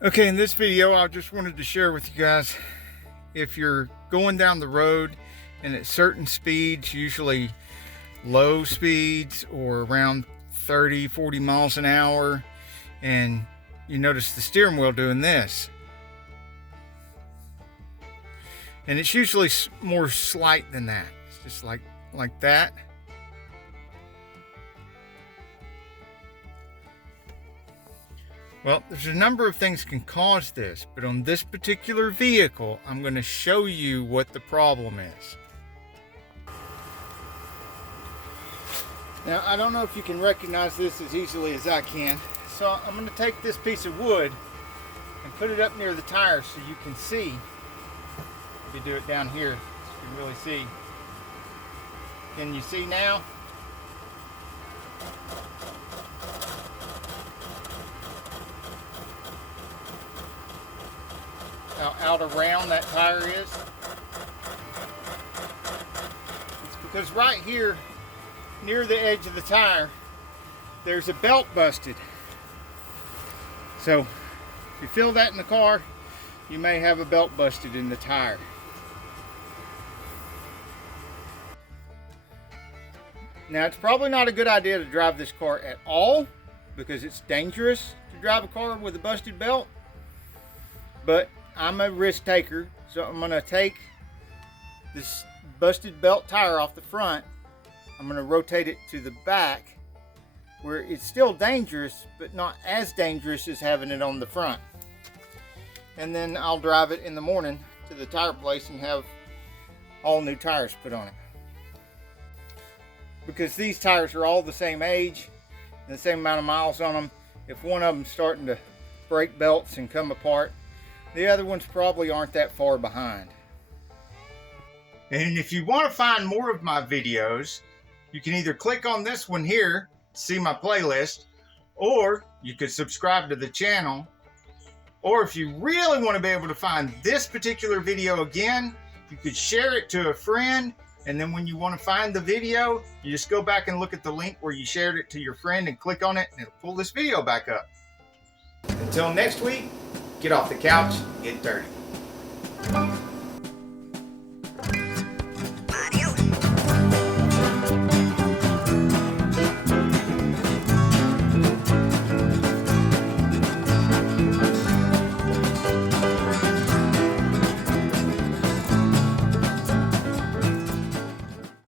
Okay, in this video I just wanted to share with you guys, if you're going down the road and at certain speeds, usually low speeds or around 30-40 miles an hour, and you notice the steering wheel doing this, and it's usually more slight than that. It's just like that. Well, there's a number of things can cause this, but on this particular vehicle, I'm going to show you what the problem is. Now, I don't know if you can recognize this as easily as I can, so I'm going to take this piece of wood and put it up near the tire so you can see. If you do it down here, you can really see. Can you see now? How out around that tire is? It's because right here near the edge of the tire there's a belt busted. So if you feel that in the car, you may have a belt busted in the tire. Now, it's probably not a good idea to drive this car at all because it's dangerous to drive a car with a busted belt, but I'm a risk taker, so I'm going to take this busted belt tire off the front. I'm going to rotate it to the back where it's still dangerous, but not as dangerous as having it on the front. And then I'll drive it in the morning to the tire place and have all new tires put on it. Because these tires are all the same age and the same amount of miles on them, if one of them's starting to break belts and come apart, the other ones probably aren't that far behind. And if you want to find more of my videos, you can either click on this one here to see my playlist, or you could subscribe to the channel, or if you really want to be able to find this particular video again, you could share it to a friend, and then when you want to find the video, you just go back and look at the link where you shared it to your friend and click on it, and it'll pull this video back up. Until next week, get off the couch, get dirty.